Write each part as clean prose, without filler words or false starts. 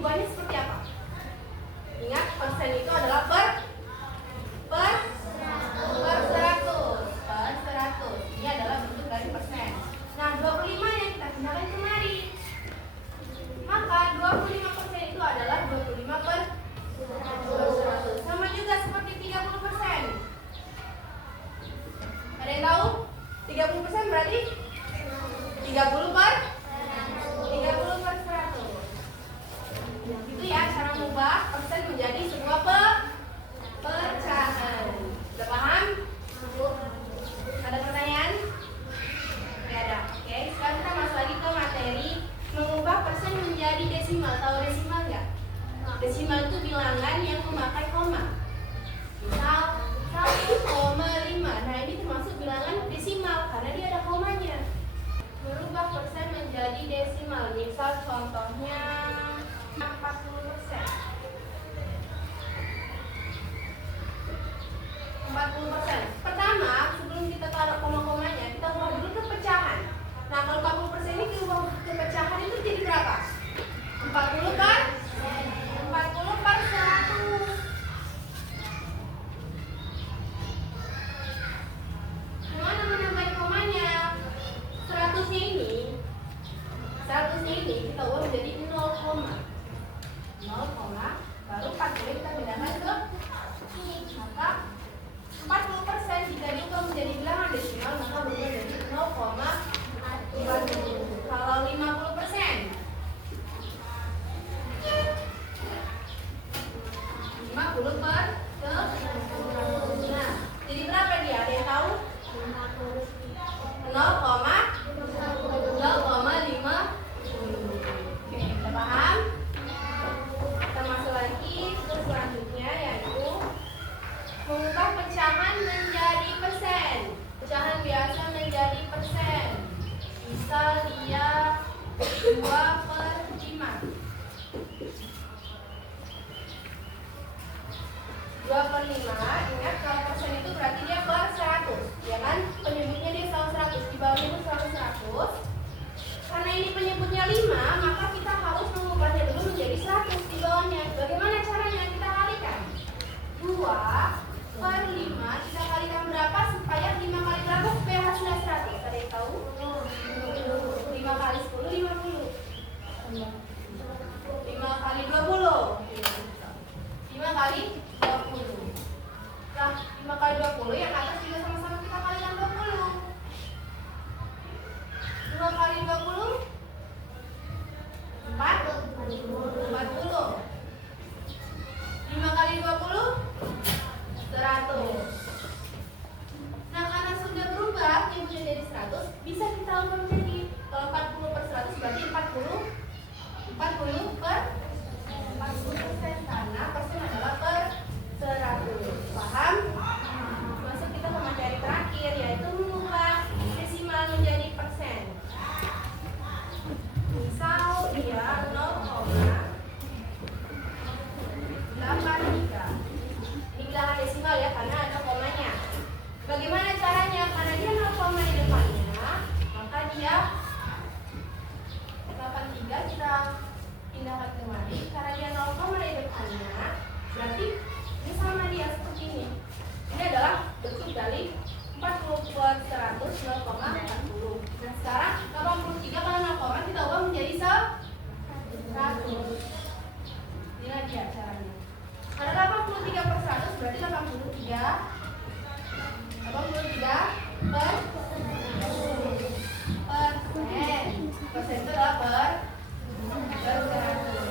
diubahnya seperti apa? Ingat, persen itu adalah per 100. Ini adalah bentuk dari persen. Nah, 25 yang kita pindahkan kemari. Maka 25% itu adalah 25 per 100. Sama juga seperti 30%. Ada yang tahu? 30% berarti 30 per 100. Itu ya cara mengubah persen menjadi sebuah pecahan. Sudah paham? Ada pertanyaan? Tidak ada. Oke, sekarang kita masuk lagi ke materi mengubah persen menjadi desimal. Tahu desimal nggak? Desimal itu bilangan yang memakai koma. Misal 1,5. Nah, ini termasuk bilangan desimal karena dia ada komanya. Merubah persen menjadi desimal. Misal contohnya 40%. 40%. Pertama, sebelum kita taruh koma-komanya, kita ubah dulu ke pecahan. Nah, kalau 40% ini diubah ke pecahan itu jadi berapa? 40 per 100. Gimana menambahin komanya? 100-nya ini kita ubah menjadi 0, baru 40 kita pindahkan ke maka 40% jika diubah menjadi bilangan desimal maka berubah jadi 0,40. Kalau 50%, 50 per 100. Nah, jadi berapa dia? Ada yang tahu? 0,50. Oke, kita paham? Kita masuk lagi ke selanjutnya yaitu mengubah pecahan menjadi persen. Pecahan biasa menjadi persen. Misal dia 2/5. 2/5, ingat kalau persen itu berarti dia per 100, ya kan? Penyebutnya dia selalu 100, di bawahnya itu selalu 100. Karena ini penyebutnya 5, maka kita harus mengubahnya dulu menjadi 100 di bawahnya. Bagaimana caranya? Kita kalikan 2/5, kita kalikan berapa supaya 5 kali berapa supaya hasilnya 100? Ada yang tahu? 5 kali 10, 50. 5 kali 20. 5 kali 20. Nah, 5 kali 20 yang atas juga sama-sama kita kalikan 20. 2 kali 20 40. 5 kali 20 100. Nah, karena sudah berubah penyebutnya jadi 100, bisa kita ubah menjadi kalau 40 per 100 berarti 40 per 40% karena persen adalah per 100. Paham? Masuk kita ke materi terakhir yaitu mengubah desimal menjadi persen. Misal dia 0,83. Ini bilangan desimal ya karena ada komanya. Bagaimana caranya? Karena dia 0, di depannya, maka dia 83 kita pindahkan kemari. Karena dia 0, di depannya, berarti ini sama dia seperti ini. Ini adalah bentuk dari 40 per 100 0,40. Nah, sekarang 83 kalau 0, kita ubah menjadi 100. Inilah dia caranya. Ada 83 per 100 berarti 83 per persen. Persen itu adalah per 100.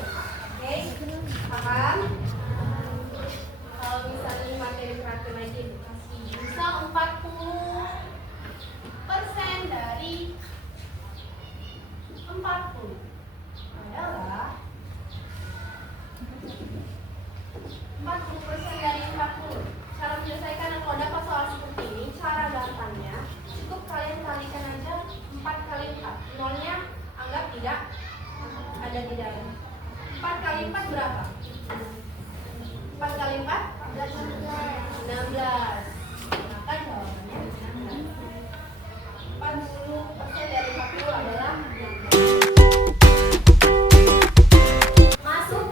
Oke, paham? Kalau misalnya materi terakhir lagi dikasih bisa 40% dari 40 adalah 40% dari 40. Cara menyelesaikan kalau dapat soal seperti ini, cara gampangnya cukup kalian kalikan aja 4 kali 4. Nolnya anggap tidak ada di dalam. 4 kali 4 berapa? 4 kali 4 16. Maka jawabannya 16. 40% dari 40 adalah 16. Masuk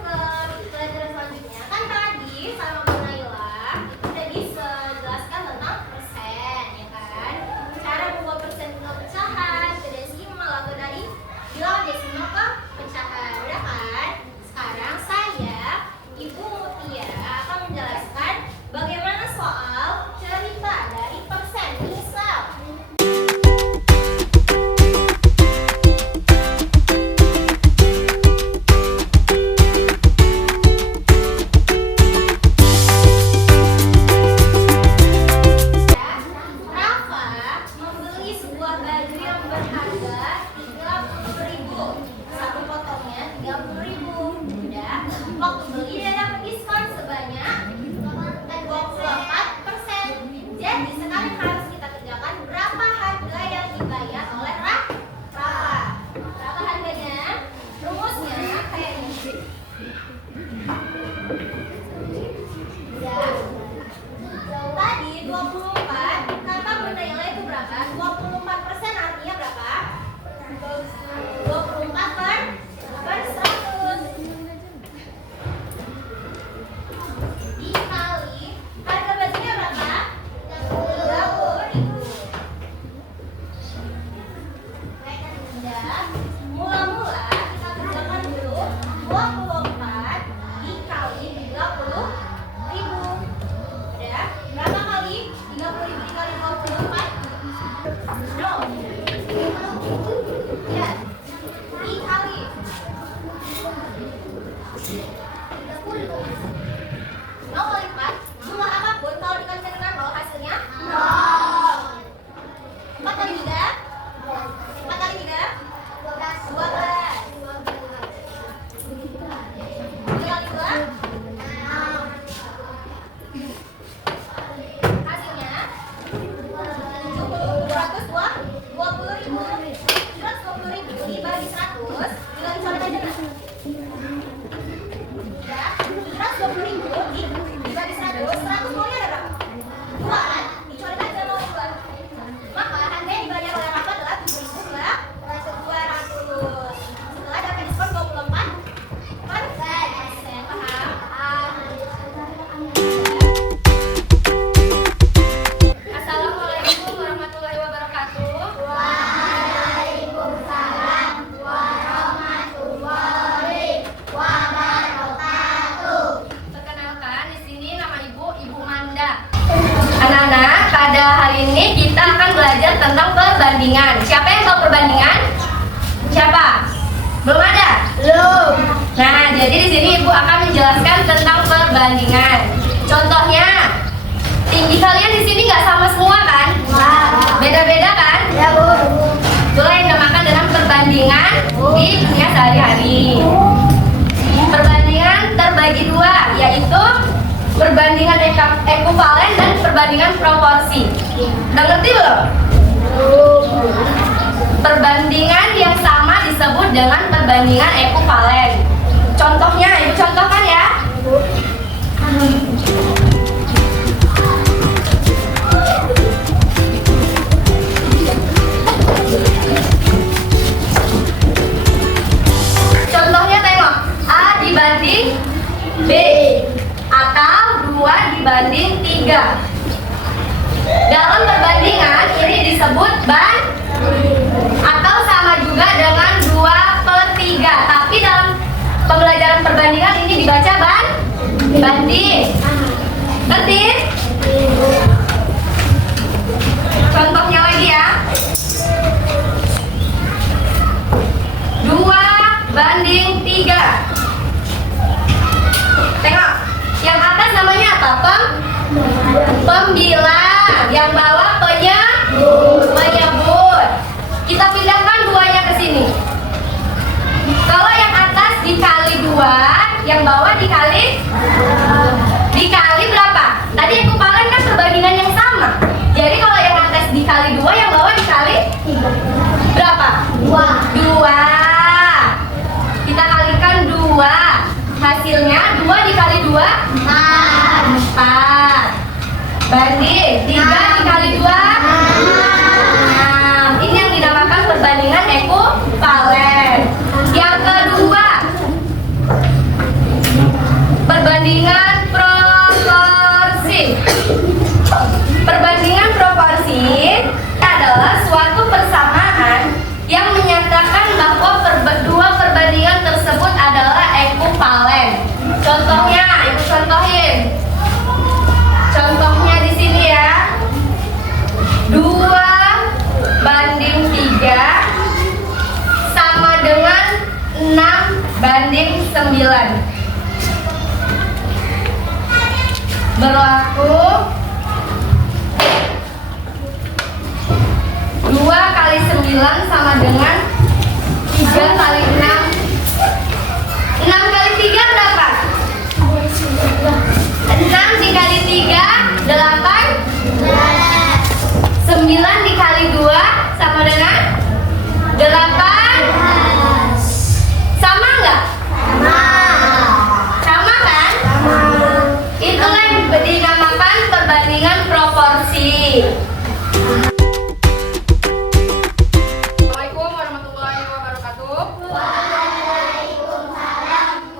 Mau melipat jumlah apapun kalau dikalikan dengan 0 hasilnya 4 kali 3 4 kali 3 12 3 kali 2 hasilnya 120.000 dibagi 100 dicoret aja nggak? Ya, 720.000 dibagi 100 maunya ada berapa? 2 kan? Dicoret aja mau 2. Maka harga yang dibayar oleh Rafa adalah 7.200. Setelah dapat diskon 24%. Paham? Assalamualaikum warahmatullahi wabarakatuh. Waalaikumsalam warahmatullahi wabarakatuh. Perkenalkan, di sini nama Ibu Manda. Anak-anak, pada hari ini kita akan belajar tentang perbandingan. Siapa yang tahu perbandingan? Siapa? Belum ada? Belum. Nah, jadi di sini Ibu akan menjelaskan tentang perbandingan. Contohnya, tinggi kalian di sini nggak sama semua kan? Beda-beda kan? Ya, Bu. Itulah yang dinamakan dalam perbandingan di dunia sehari-hari. Perbandingan terbagi dua, yaitu perbandingan ekuivalen dan perbandingan proporsi. Udah ngerti belum? Perbandingan yang sama disebut dengan perbandingan ekuivalen. Contohnya, Ibu contohkan ya. Contohnya tengok, A dibanding B atau 2 dibanding 3. Dalam perbandingan ini disebut atau sama juga dengan 2/3. Tapi dalam pembelajaran perbandingan ini dibaca banding. Ngerti? Contohnya lagi ya. 2/3. Tengok, yang atas namanya apa? Pembilang. Yang bawah penyebut. Kita pindahkan duanya ke sini. Kalau yang atas dikali 2, yang bawah dikali berapa? Tadi ekuivalen kan perbandingan yang sama. Jadi kalau yang atas dikali 2, yang bawah dikali berapa? 2. Kita kalikan 2. Hasilnya 2 dikali 2 4. Banding 3 dikali 2 6. Ini yang dinamakan perbandingan ekuivalen. Yang kedua, perbandingan proporsi. Perbandingan proporsi adalah suatu persamaan yang menyatakan bahwa dua perbandingan tersebut adalah ekuivalen. Contohnya, Ibu contohin. Contohnya di sini ya. 2/3 sama dengan 6/9. Berlaku 2 kali 9 sama dengan 3 kali 6. 6 kali 3 berapa? 6 dikali 3 8. 9 dikali 2 sama dengan 8. Sama nggak? Sama kan? Itulah yang dinamakan perbandingan proporsi. Assalamualaikum warahmatullahi wabarakatuh. Waalaikumsalam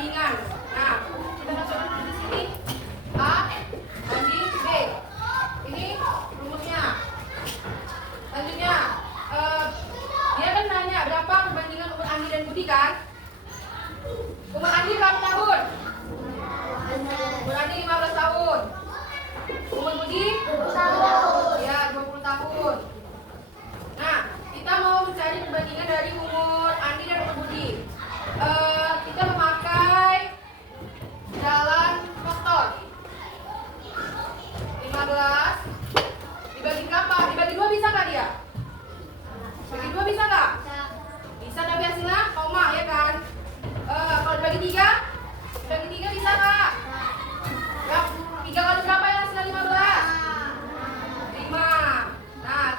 perbandingan. Nah, kita masukkan di sini A banding B. Ini rumusnya. Selanjutnya, dia kan nanya berapa perbandingan umur Andi dan Budi kan? Umur Andi berapa tahun? Umur Andi 15 tahun. Umur Budi? 20 tahun. Ya, 20 tahun. Nah, kita mau mencari perbandingan dari umur Andi dan umur Budi. Kita memakai jalan faktor. 15 dibagi berapa? Dibagi 2 bisa nggak dia? Bagi 2 bisa nggak? Bisa, tapi hasilnya koma ya kan? Kalau dibagi 3? Dibagi 3 bisa nggak? Ya, 3 kali berapa yang hasilnya 15? 5. Nah,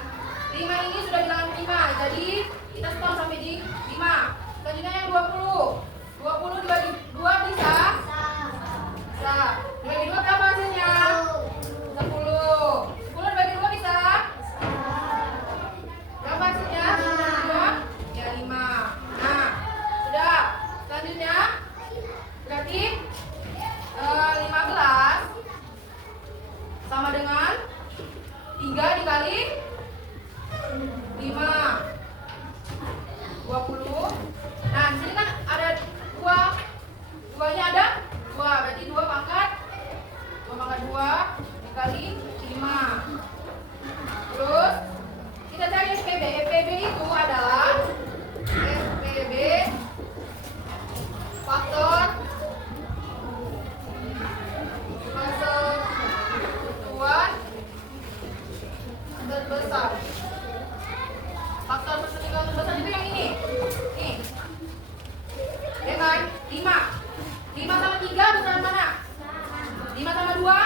5 ini sudah bilangan prima, jadi kita stop sampai di 5. Selanjutnya yang 20. 20 dibagi 2 bisa? Bisa. Dibagi 2 berapa hasilnya? 10. 10 dibagi 2 bisa? Berapa hasilnya? 2? Ya 5. Nah, sudah. Selanjutnya berarti 15 sama dengan 3 dikali 5, 20. Nah, di sini kan ada 2. 2-nya ada 2, berarti 2 pangkat 2 dikali 5. Terus kita cari SPB. SPB itu adalah SPB faktor persekutuan terbesar. Faktor persekutuan terbesar itu yang ini. Nih. Ya kan? 5. 5 sama 3 besaran mana? 5 sama 2?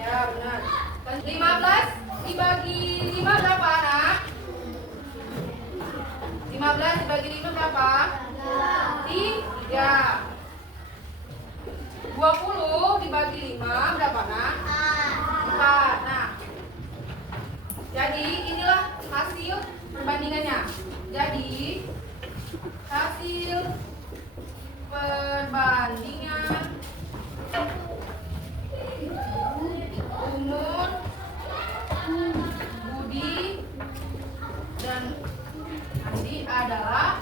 Ya, benar. 15 dibagi 5 berapa, anak? 15 dibagi 5 berapa? 3. 20 dibagi 5 berapa, nak? 4. Nah, jadi inilah hasil perbandingannya. Jadi hasil perbandingan umur Budi dan Andi adalah